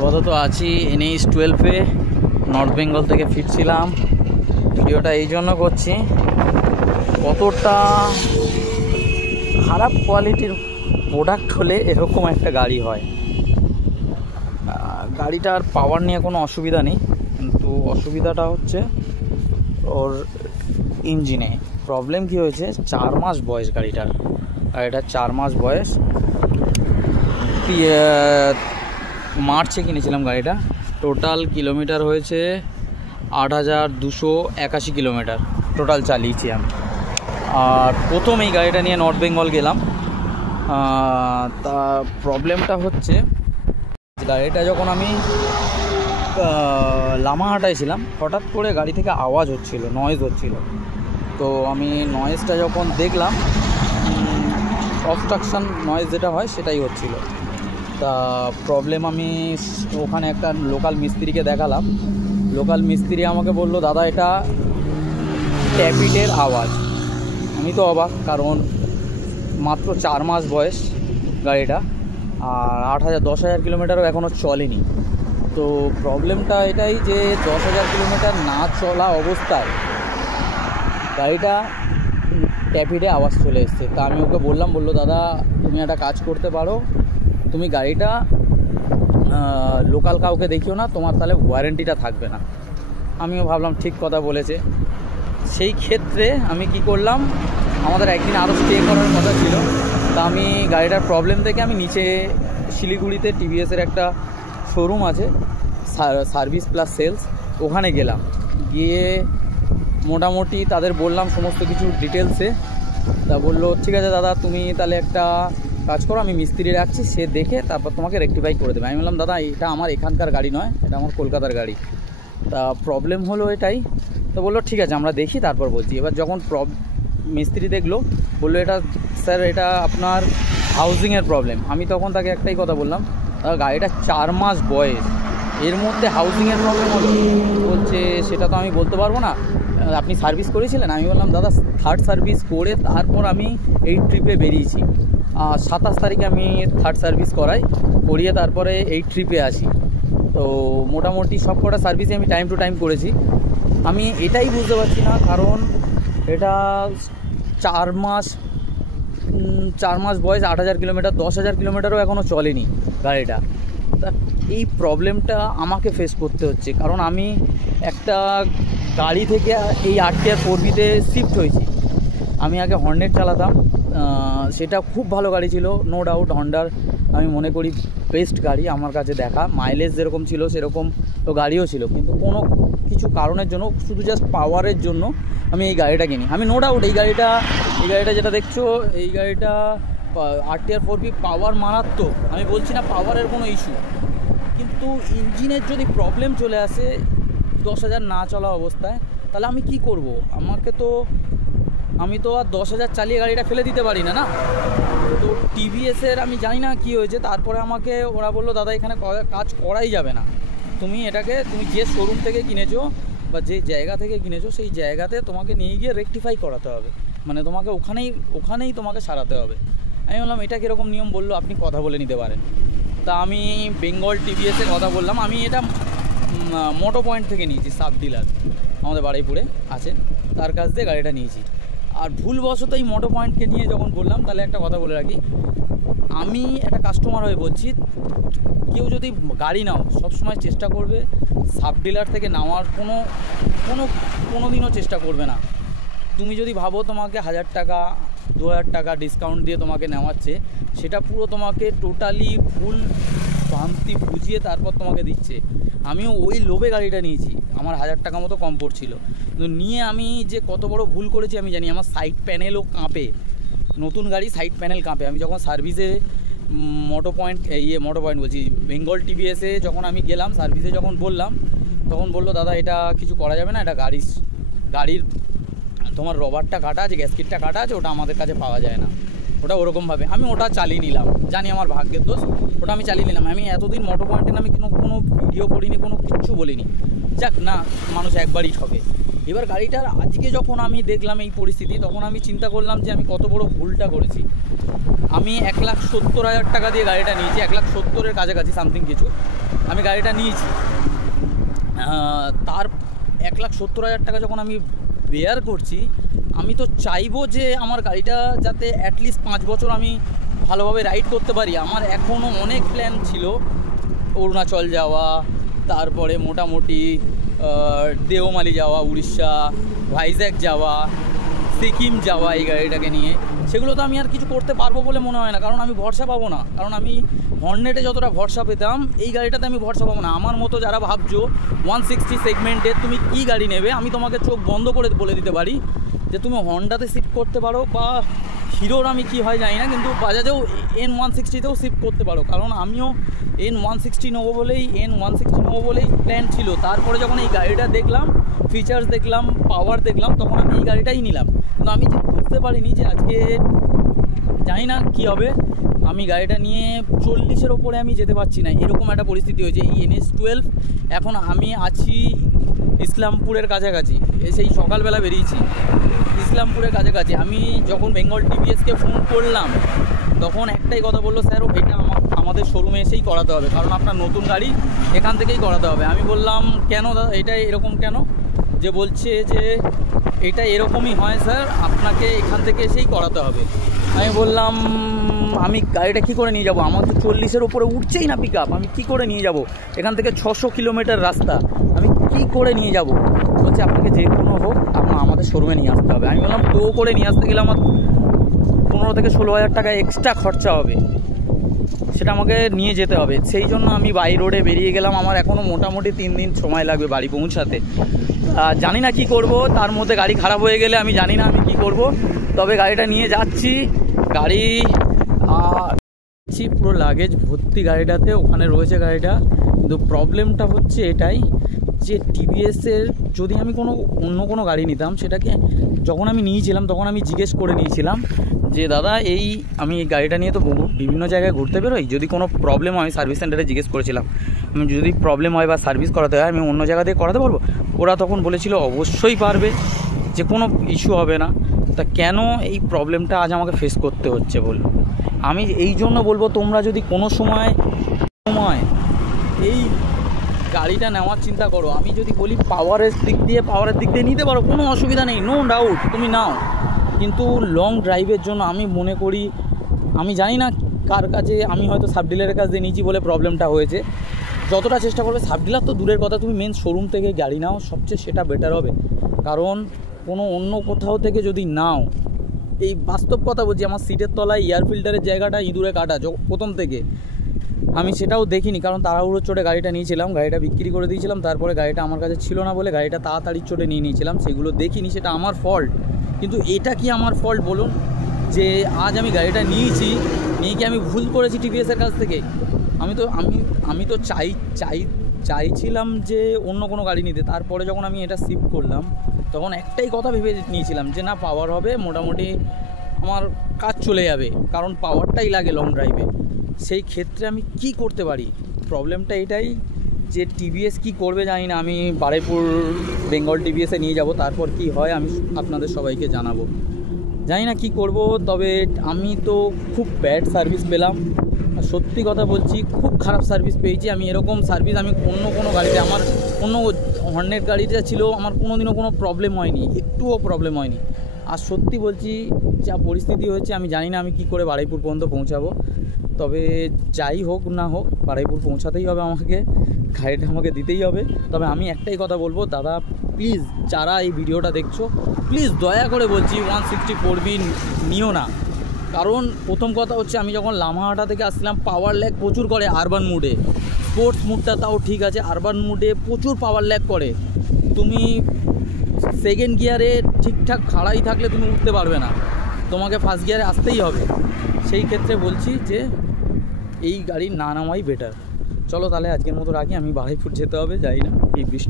আপাতত আছি NH-12-এ, নর্থ বেঙ্গল থেকে ফিরছিলাম। ভিডিওটা এই জন্য করছি, কতটা খারাপ কোয়ালিটির প্রোডাক্ট হলে এরকম একটা গাড়ি হয়। গাড়িটার পাওয়ার নিয়ে কোনো অসুবিধা নেই, কিন্তু অসুবিধাটা হচ্ছে ওর ইঞ্জিনে প্রবলেম। কি হয়েছে, 4 মাস বয়স গাড়িটার। গাড়িটার 4 মাস বয়স। মার্চে কিনেছিলাম গাড়িটা। টোটাল কিলোমিটার হয়েছে 8281 কিলোমিটার টোটাল চালিয়েছি আমি। আর প্রথম এই গাড়িটা নিয়ে নর্থ বেঙ্গল গেলাম। তা প্রবলেমটা হচ্ছে, গাড়িটা যখন আমি লামাহাটায় ছিলাম, হঠাৎ করে গাড়ি থেকে আওয়াজ হচ্ছিল, নয়েজ হচ্ছিল। তো আমি নয়েজটা যখন দেখলাম, অবস্ট্রাকশন নয়েজ যেটা হয় সেটাই হচ্ছিল। তা প্রবলেম আমি ওখানে একটা লোকাল মিস্ত্রিকে দেখালাম। লোকাল মিস্ত্রি আমাকে বলল, দাদা এটা ট্যাপিটের আওয়াজ। আমি তো অবাক, কারণ মাত্র 4 মাস বয়স গাড়িটা, আর 10,000 কিলোমিটারও এখনও চলেনি। তো প্রবলেমটা এটাই যে 10,000 কিলোমিটার না চলা অবস্থায় গাড়িটা ট্যাপিটে আওয়াজ চলে এসছে। তা আমি ওকে বললো দাদা তুমি একটা কাজ করতে পারো, তুমি গাড়িটা লোকাল কাউকে দেখিও না, তোমার তাহলে ওয়ারেন্টিটা থাকবে না। আমিও ভাবলাম ঠিক কথা বলেছে। সেই ক্ষেত্রে আমি কি করলাম, আমাদের একদিন আরও স্টে করার কথা ছিল। তা আমি গাড়িটার প্রবলেম দেখে আমি নিচে শিলিগুড়িতে টিভিএসের একটা শোরুম আছে, সার্ভিস প্লাস সেলস, ওখানে গেলাম। গিয়ে মোটামুটি তাদের বললাম সমস্ত কিছু ডিটেলসে। তা বললো ঠিক আছে দাদা, তুমি তাহলে একটা কাজ করো, আমি মিস্ত্রি রাখছি, সে দেখে তারপর তোমাকে রেকটিফাই করে দেবে। আমি বললাম দাদা এটা আমার এখানকার গাড়ি নয়, এটা আমার কলকাতার গাড়ি। তা প্রবলেম হলো এটাই। তো বললো ঠিক আছে আমরা দেখি, তারপর বলছি। এবার যখন মিস্ত্রি দেখলো, বললো এটা স্যার এটা আপনার হাউজিংয়ের প্রবলেম। আমি তখন তাকে একটাই কথা বললাম, গাড়িটা 4 মাস বয়স, এর মধ্যে হাউজিংয়ের প্রবলেম হলো? বলছে সেটা তো আমি বলতে পারবো না, আপনি সার্ভিস করেছিলেন? আমি বললাম দাদা 3rd সার্ভিস করে তারপর আমি এই ট্রিপে বেরিয়েছি। 27 তারিখে আমি 3rd সার্ভিস করিয়ে তারপরে এই ট্রিপে আসি। তো মোটামুটি সব কটা সার্ভিসে আমি টাইম টু টাইম করেছি। আমি এটাই বুঝতে পারছি না, কারণ এটা 4 মাস বয়স, 8,000 কিলোমিটার, 10,000 কিলোমিটারও এখনও চলেনি গাড়িটা। তা এই প্রবলেমটা আমাকে ফেস করতে হচ্ছে, কারণ আমি একটা গাড়ি থেকে এই RTR 4Bতে শিফট হয়েছি। আমি আগে হর্নেট চালাতাম, সেটা খুব ভালো গাড়ি ছিল, নো ডাউট। হন্ডার আমি মনে করি বেস্ট গাড়ি আমার কাছে দেখা। মাইলেজ যেরকম ছিল সেরকম তো গাড়িও ছিল, কিন্তু কোনো কিছু কারণের জন্য, শুধু জাস্ট পাওয়ারের জন্য আমি এই গাড়িটা কিনি। আমি নো ডাউট এই গাড়িটা যেটা দেখছো, এই গাড়িটা RTR 4B পাওয়ার মারাত্মক, আমি বলছি না পাওয়ারের কোনো ইস্যু, কিন্তু ইঞ্জিনের যদি প্রবলেম চলে আসে 10,000 না চলা অবস্থায়, তাহলে আমি কি করব? আমি তো আর 10,000 চালিয়ে গাড়িটা ফেলে দিতে পারি না। তো টিভিএসের আমি জানি না কি হয়েছে, তারপরে আমাকে ওরা বললো দাদা এখানে কাজ করাই যাবে না, তুমি যে শোরুম থেকে কিনেছো বা যে জায়গা থেকে কিনেছো সেই জায়গাতে তোমাকে নিয়ে গিয়ে রেকটিফাই করাতে হবে, মানে তোমাকে ওখানেই তোমাকে সারাতে হবে। আমি বললাম এটা কীরকম নিয়ম? বললো আপনি কথা বলে নিতে পারেন। তা আমি বেঙ্গল টিভিএসে কথা বললাম। আমি এটা মোটো পয়েন্ট থেকে নিয়েছি, সাব ডিলার আমাদের বারুইপুরে আছে, তার কাছ দিয়ে গাড়িটা নিয়েছি। আর ভুলবশত এই মোটো পয়েন্টকে নিয়ে যখন বললাম, তাহলে একটা কথা বলে রাখি, আমি একটা কাস্টমার হয়ে বলছি, কেউ যদি গাড়ি নাও সবসময় চেষ্টা করবে সাব ডিলার থেকে নেওয়ার কোনো দিনও চেষ্টা করবে না। তুমি যদি ভাবো তোমাকে 1,000 টাকা 2,000 টাকা ডিসকাউন্ট দিয়ে তোমাকে নেওয়াচ্ছে, সেটা পুরো তোমাকে টোটালি ভুল ভ্রান্তি বুঝিয়ে তারপর তোমাকে দিচ্ছে। আমিও ওই লোভে গাড়িটা নিয়েছি, আমার 1,000 টাকা মতো কম পড়ছিল, কিন্তু নিয়ে আমি যে কত বড় ভুল করেছি আমি জানি। আমার সাইড প্যানেলও কাঁপে, নতুন গাড়ি সাইড প্যানেল কাঁপে। আমি যখন সার্ভিসে মোটো পয়েন্ট বলছি, বেঙ্গল টিভিএসে যখন আমি গেলাম সার্ভিসে, যখন বললাম, তখন বললো দাদা এটা কিছু করা যাবে না, এটা গাড়ির তোমার রবারটা কাটা আছে, গ্যাসকিটটা কাটা আছে, ওটা আমাদের কাছে পাওয়া যায় না, ওটা ওরকমভাবে। আমি ওটা চালিয়ে নিলাম, জানি আমার ভাগ্যের দোষ, ওটা আমি চালিয়ে নিলাম। আমি এতদিন মোটো পয়েন্টে আমি কোনো ভিডিও করিনি, কোনো কিচ্ছু বলিনি, যাক না, মানুষ একবারই ঠকে। এবার গাড়িটার আজকে যখন আমি দেখলাম এই পরিস্থিতি, তখন আমি চিন্তা করলাম যে আমি কত বড় ভুলটা করেছি। আমি 1,70,000 টাকা দিয়ে গাড়িটা নিয়েছি, 1,70,000-এর কাছাকাছি সামথিং কিছু আমি গাড়িটা নিয়েছি। তার 1,70,000 টাকা যখন আমি বেয়ার করছি, আমি তো চাইবো যে আমার গাড়িটা যাতে অ্যাটলিস্ট 5 বছর আমি ভালোভাবে রাইড করতে পারি। আমার এখনও অনেক প্ল্যান ছিল, অরুণাচল যাওয়া, তারপরে মোটামুটি দেওমালি যাওয়া, উড়িষ্যা, ভাইজ্যাক যাওয়া, সিকিম যাওয়া এই গাড়িটাকে নিয়ে। সেগুলো তো আমি আর কিছু করতে পারবো বলে মনে হয় না, কারণ আমি ভরসা পাবো না। কারণ আমি হর্নেটে যতটা ভরসা পেতাম, এই গাড়িটাতে আমি ভরসা পাবো না। আমার মতো যারা ভাবছো 160 সেগমেন্টে তুমি কী গাড়ি নেবে, আমি তোমাকে চোখ বন্ধ করে বলে দিতে পারি যে তুমি হন্ডাতে শিফট করতে পারো, বা হিরোর আমি কী হয় জানি না, কিন্তু বাজাজেও N160তেও শিফট করতে পারো। কারণ আমিও N160 নেবো বলেই প্ল্যান ছিল। তারপরে যখন এই গাড়িটা দেখলাম, ফিচার্স দেখলাম, পাওয়ার দেখলাম, তখন আমি এই গাড়িটাই নিলাম। কিন্তু আমি যে বুঝতে পারিনি যে আজকে জানি না কী হবে, আমি গাড়িটা নিয়ে 40-এর ওপরে আমি যেতে পারছি না, এরকম একটা পরিস্থিতি হয়েছে। এই NH12 এখন আমি আছি ইসলামপুরের কাছাকাছি, সেই সকালবেলা বেরিয়েছি ইসলামপুরের কাছাকাছি। আমি যখন বেঙ্গল টিভিএসকে ফোন করলাম, তখন একটাই কথা বললো, স্যার এটা আমাদের শোরুমে এসেই করাতে হবে, কারণ আপনার নতুন গাড়ি এখান থেকেই করাতে হবে। আমি বললাম কেন দাদা, এটা এরকম কেন? যে বলছে যে এটা এরকমই হয় স্যার, আপনাকে এখান থেকে এসেই করাতে হবে। আমি বললাম আমি গাড়িটা কী করে নিয়ে যাব, আমার তো 40-এর ওপরে উঠছেই না পিক আপ, আমি কী করে নিয়ে যাব? এখান থেকে 600 কিলোমিটার রাস্তা আমি কী করে নিয়ে যাব? বলছে আপনাকে যে কোনো হোক আমাদের শোরুমে নিয়ে আসতে হবে। আমি বললাম টো করে নিয়ে আসতে গেলে আমার 15 থেকে 16,000 টাকা এক্সট্রা খরচা হবে, সেটা আমাকে নিয়ে যেতে হবে। সেই জন্য আমি বাই রোডে বেরিয়ে গেলাম। আমার এখনও মোটামুটি 3 দিন সময় লাগবে বাড়ি পৌঁছাতে। জানি না কি করব, তার মধ্যে গাড়ি খারাপ হয়ে গেলে আমি জানি না আমি কি করব। তবে গাড়িটা নিয়ে যাচ্ছি, গাড়ি পুরো লাগেজ ভর্তি গাড়িটাতে, ওখানে রয়েছে গাড়িটা। কিন্তু প্রবলেমটা হচ্ছে এটাই যে টিভিএসের যদি আমি অন্য কোনো গাড়ি নিতাম, সেটাকে যখন আমি নিয়েছিলাম তখন আমি জিজ্ঞেস করে নিয়েছিলাম যে দাদা আমি এই গাড়িটা নিয়ে তো বিভিন্ন জায়গায় ঘুরতে বেরোই, যদি কোনো প্রবলেম হয়, আমি সার্ভিস সেন্টারে জিজ্ঞেস করেছিলাম আমি যদি প্রবলেম হয় বা সার্ভিস করাতে হয় আমি অন্য জায়গা থেকে করাতে পারবো? ওরা তখন বলেছিল অবশ্যই পারবে, যে কোনো ইস্যু হবে না। তা কেন এই প্রবলেমটা আজ আমাকে ফেস করতে হচ্ছে বলুন? আমি এই জন্য বলবো, তোমরা যদি কোনো সময় এই গাড়িটা নেওয়ার চিন্তা করো, আমি যদি বলি পাওয়ারের দিক দিয়ে নিতে পারো, কোনো অসুবিধা নেই, নো ডাউট তুমি নাও। কিন্তু লং ড্রাইভের জন্য আমি মনে করি, আমি জানি না কার কাছে, আমি হয়তো সাব ডিলারের কাছ দিয়ে নিয়েছি বলে প্রবলেমটা হয়েছে। যতটা চেষ্টা করবে, সাব ডিলার তো দূরের কথা, তুমি মেন শোরুম থেকে গাড়ি নাও, সবচেয়ে সেটা বেটার হবে। কারণ কোনো অন্য কোথাও থেকে যদি নাও, এই বাস্তব কথা বলছি, আমার সিটের তলায় এয়ার ফিল্টারের জায়গাটা ইঁদুরে কাটা প্রথম থেকে। আমি সেটাও দেখিনি, কারণ তাড়াহুড়োর চোটে গাড়িটা নিয়েছিলাম, গাড়িটা বিক্রি করে দিয়েছিলাম। তারপরে গাড়িটা আমার কাছে ছিল না বলে গাড়িটা তাড়াতাড়ির চোটে নিয়েছিলাম, সেগুলো দেখিনি, সেটা আমার ফল্ট। কিন্তু এটা কি আমার ফল্ট বলুন, যে আজ আমি গাড়িটা নিয়ে কি আমি ভুল করেছি টিভিএসের কাছ থেকে? আমি তো চাইছিলাম যে অন্য কোনো গাড়ি নিতে। তারপরে যখন আমি এটা শিফট করলাম, তখন একটাই কথা ভেবে নিয়েছিলাম যে না, পাওয়ার হবে, মোটামুটি আমার কাজ চলে যাবে, কারণ পাওয়ারটাই লাগে লং ড্রাইভে। সেই ক্ষেত্রে আমি কি করতে পারি? প্রবলেমটা এটাই যে টিভিএস কি করবে জানি না। আমি বারুইপুর বেঙ্গল টিভিএসে নিয়ে যাব, তারপর কি হয় আমি আপনাদের সবাইকে জানাবো। জানি না কি করব। তবে আমি তো খুব ব্যাড সার্ভিস পেলাম, সত্যি কথা বলছি, খুব খারাপ সার্ভিস পেয়েছি। আমি এরকম সার্ভিস আমি অন্য কোনো গাড়িতে, আমার অন্য হর্নেট গাড়িতে ছিল, আমার কোনোদিনও কোনো প্রবলেম হয়নি, একটুও প্রবলেম হয়নি। আর সত্যি বলছি, যা পরিস্থিতি হয়েছে আমি জানি না আমি কি করে বারুইপুর পর্যন্ত পৌঁছাবো। তবে যাই হোক না হোক, বারুইপুর পৌঁছাতেই হবে আমাকে, গাড়িটা আমাকে দিতেই হবে। তবে আমি একটাই কথা বলবো, দাদা প্লিজ, যারা এই ভিডিওটা দেখছো, প্লিজ দয়া করে বলছি 164B নিও না। কারণ প্রথম কথা হচ্ছে, আমি যখন লামাহাটা থেকে আসছিলাম, পাওয়ার ল্যাগ প্রচুর করে আরবান মুডে। স্পোর্টস মুডটা তাও ঠিক আছে, আরবান মুডে প্রচুর পাওয়ার ল্যাগ করে। তুমি সেকেন্ড গিয়ারে ঠিকঠাক খাড়াই থাকলে তুমি উঠতে পারবে না, তোমাকে ফার্স্ট গিয়ারে আসতেই হবে। সেই ক্ষেত্রে বলছি যে এই গাড়ি না নামাই বেটার। চলো তাহলে আজকের মতো রাখি, আমি বারুইপুর যেতে হবে, যাই না এই বৃষ্টি